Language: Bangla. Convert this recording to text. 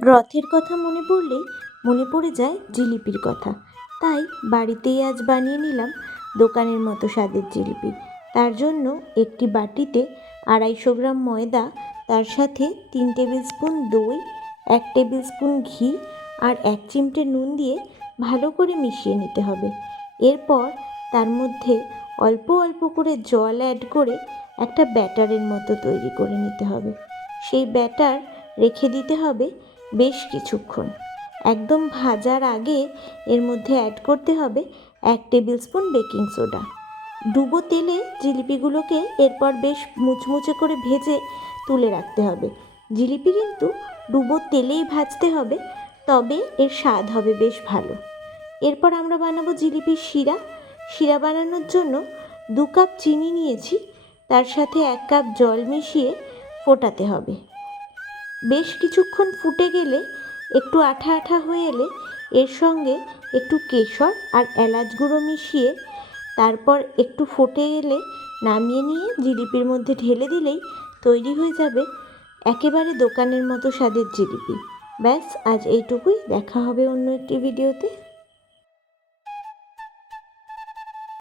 রথের কথা মনে পড়লেই মনে পড়ে যায় জিলিপির কথা। তাই বাড়িতেই আজ বানিয়ে নিলাম দোকানের মতো স্বাদের জিলিপি। তার জন্য একটি বাটিতে আড়াইশো গ্রাম ময়দা, তার সাথে তিন টেবিল স্পুন দই, এক টেবিল স্পুন ঘি আর এক চিমটে নুন দিয়ে ভালো করে মিশিয়ে নিতে হবে। এরপর তার মধ্যে অল্প অল্প করে জল অ্যাড করে একটা ব্যাটারের মতো তৈরি করে নিতে হবে। সেই ব্যাটার রেখে দিতে হবে বেশ কিছুক্ষণ। একদম ভাজার আগে এর মধ্যে অ্যাড করতে হবে এক টেবিল স্পুন বেকিং সোডা ডুবো তেলে জিলিপিগুলোকে এরপর বেশ মুচমুচে করে ভেজে তুলে রাখতে হবে। জিলিপি কিন্তু ডুবো তেলেই ভাজতে হবে, তবে এর স্বাদ হবে বেশ ভালো। এরপর আমরা বানাবো জিলিপির শিরা। শিরা বানানোর জন্য দু কাপ চিনি নিয়েছি, তার সাথে এক কাপ জল মিশিয়ে ফোটাতে হবে। বেশ কিছুক্ষণ ফুটে গেলে, একটু আঠা আঠা হয়ে এলে এর সঙ্গে একটু কেশর আর এলাচ গুঁড়ো মিশিয়ে, তারপর একটু ফুটে এলে নামিয়ে নিয়ে জিলিপির মধ্যে ঢেলে দিলেই তৈরি হয়ে যাবে একেবারে দোকানের মতো স্বাদের জিলিপি। ব্যাস, আজ এইটুকুই। দেখা হবে অন্য একটি ভিডিওতে।